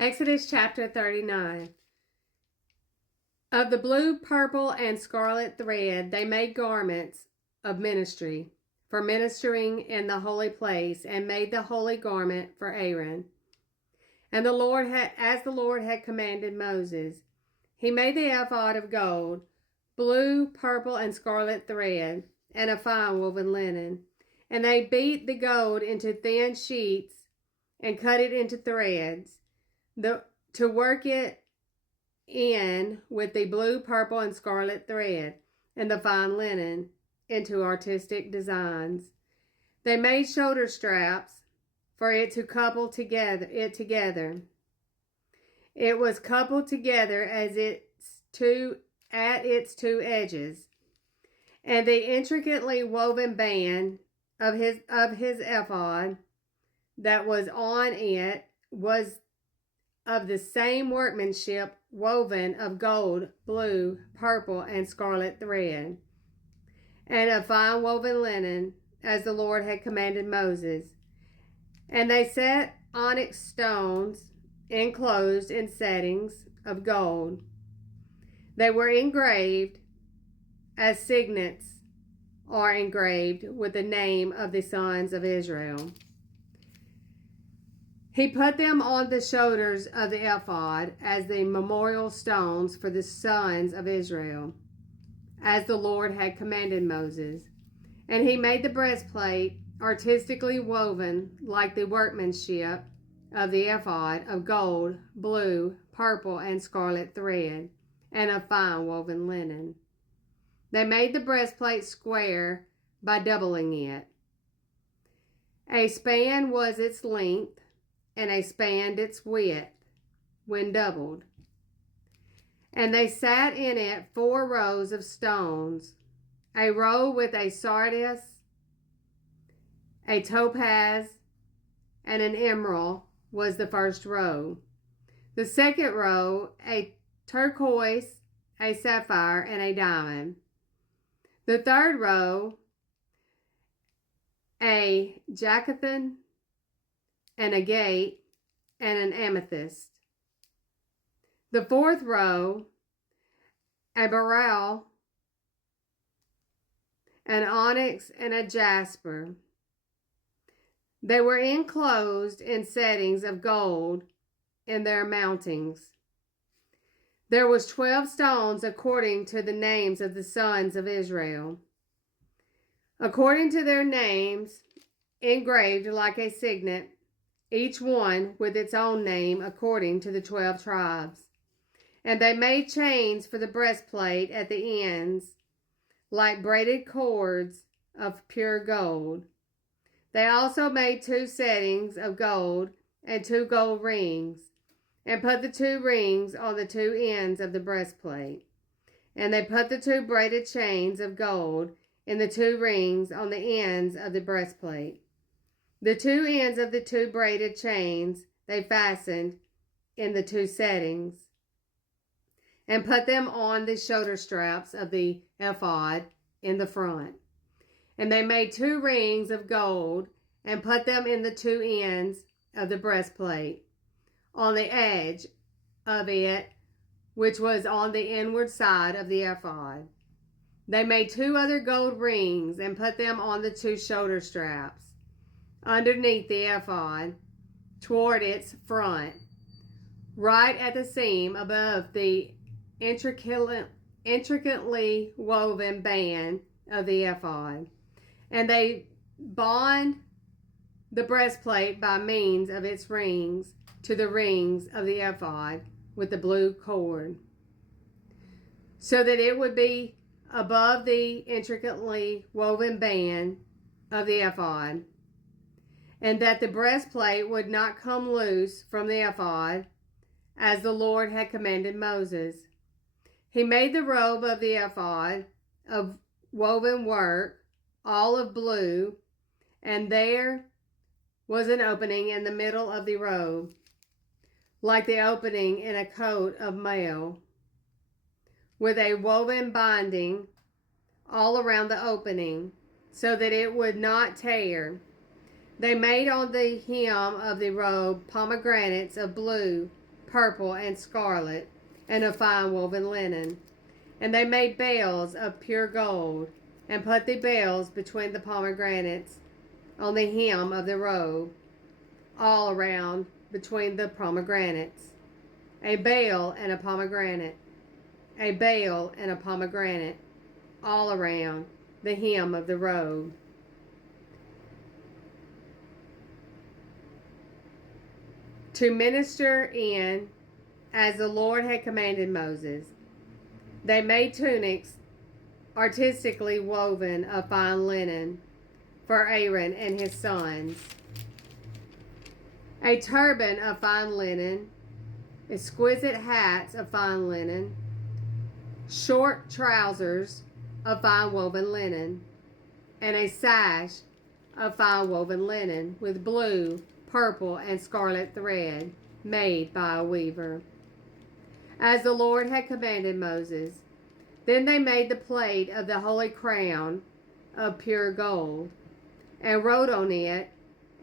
Exodus chapter 39. Of the blue, purple, and scarlet thread they made garments of ministry for ministering in the holy place, and made the holy garment for Aaron. And as the Lord had commanded Moses, he made the ephod of gold, blue, purple, and scarlet thread, and of fine woven linen. And they beat the gold into thin sheets and cut it into threads, to work it in with the blue, purple, and scarlet thread and the fine linen into artistic designs. They made shoulder straps for it to couple together. It was coupled together at its two edges, and the intricately woven band of his ephod that was on it was of the same workmanship, woven of gold, blue, purple, and scarlet thread, and of fine woven linen, as the Lord had commanded Moses. And they set onyx stones enclosed in settings of gold. They were engraved as signets are engraved with the name of the sons of Israel. He put them on the shoulders of the ephod as the memorial stones for the sons of Israel, as the Lord had commanded Moses. And he made the breastplate artistically woven like the workmanship of the ephod of gold, blue, purple, and scarlet thread, and of fine woven linen. They made the breastplate square by doubling it. A span was its length, and a span its width, when doubled. And they sat in it 4 rows of stones, a row with a sardius, a topaz, and an emerald was the first row. The second row, a turquoise, a sapphire, and a diamond. The third row, a jacinth, and agate, and an amethyst. The fourth row, a beryl, an onyx, and a jasper. They were enclosed in settings of gold in their mountings. There was 12 stones according to the names of the sons of Israel, according to their names, engraved like a signet, each one with its own name according to the 12 tribes. And they made chains for the breastplate at the ends, like braided cords of pure gold. They also made 2 settings of gold and 2 gold rings, and put the 2 rings on the 2 ends of the breastplate. And they put the 2 braided chains of gold in the 2 rings on the ends of the breastplate. The 2 ends of the 2 braided chains they fastened in the 2 settings, and put them on the shoulder straps of the ephod in the front. And they made 2 rings of gold, and put them in the 2 ends of the breastplate, on the edge of it, which was on the inward side of the ephod. They made 2 other gold rings, and put them on the 2 shoulder straps, underneath the ephod, toward its front, right at the seam above the intricately woven band of the ephod. And they bound the breastplate by means of its rings to the rings of the ephod with the blue cord, so that it would be above the intricately woven band of the ephod, and that the breastplate would not come loose from the ephod, as the Lord had commanded Moses. He made the robe of the ephod of woven work, all of blue, and there was an opening in the middle of the robe, like the opening in a coat of mail, with a woven binding all around the opening, so that it would not tear. They made on the hem of the robe pomegranates of blue purple, and scarlet, and of fine woven linen. And they made bales of pure gold, and put the bales between the pomegranates on the hem of the robe, all around between the pomegranates. A bale and a pomegranate, a bale and a pomegranate, all around the hem of the robe. To minister in, as the Lord had commanded Moses. They made tunics artistically woven of fine linen for Aaron and his sons. A turban of fine linen, exquisite hats of fine linen, short trousers of fine woven linen, and a sash of fine woven linen with blue, purple, and scarlet thread made by a weaver, as the Lord had commanded Moses. Then they made the plate of the holy crown of pure gold, and wrote on it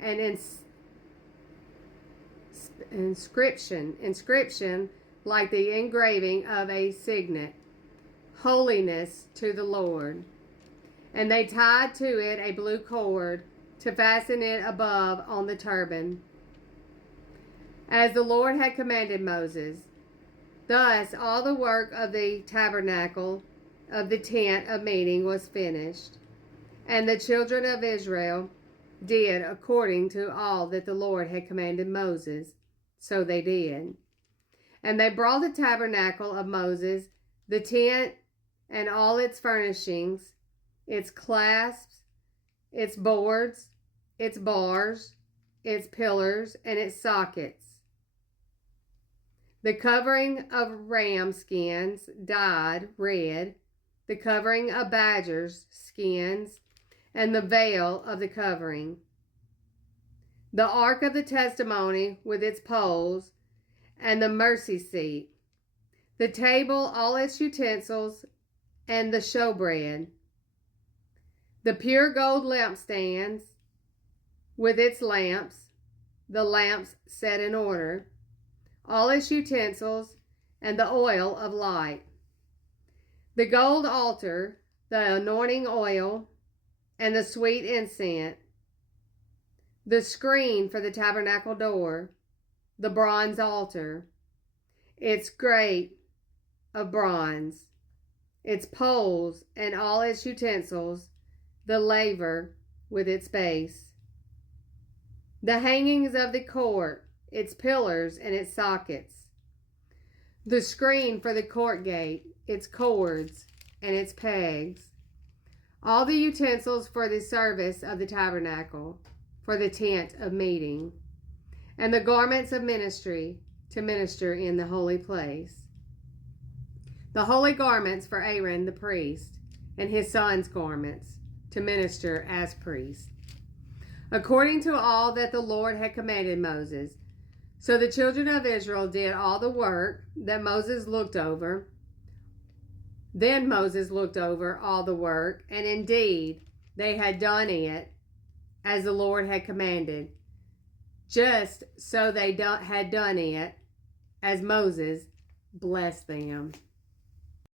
an inscription like the engraving of a signet, holiness to the Lord. And they tied to it a blue cord to fasten it above on the turban, as the Lord had commanded Moses. Thus all the work of the tabernacle of the tent of meeting was finished, and the children of Israel did according to all that the Lord had commanded Moses. So they did. And they brought the tabernacle of Moses, the tent and all its furnishings, its clasps, its boards, its bars, its pillars, and its sockets. The covering of ram skins dyed red, the covering of badgers' skins, and the veil of the covering. The ark of the testimony with its poles, and the mercy seat. The table, all its utensils, and the showbread. The pure gold lampstands with its lamps, the lamps set in order, all its utensils, and the oil of light. The gold altar, the anointing oil, and the sweet incense. The screen for the tabernacle door, the bronze altar, its grate of bronze, its poles and all its utensils, the laver with its base. The hangings of the court, its pillars and its sockets. The screen for the court gate, its cords and its pegs. All the utensils for the service of the tabernacle, for the tent of meeting, and the garments of ministry to minister in the holy place. The holy garments for Aaron the priest, and his sons' garments to minister as priests, according to all that the Lord had commanded Moses. So the children of Israel did all the work that Moses looked over. Then Moses looked over all the work, and indeed they had done it as the Lord had commanded, just so they had done it as Moses blessed them.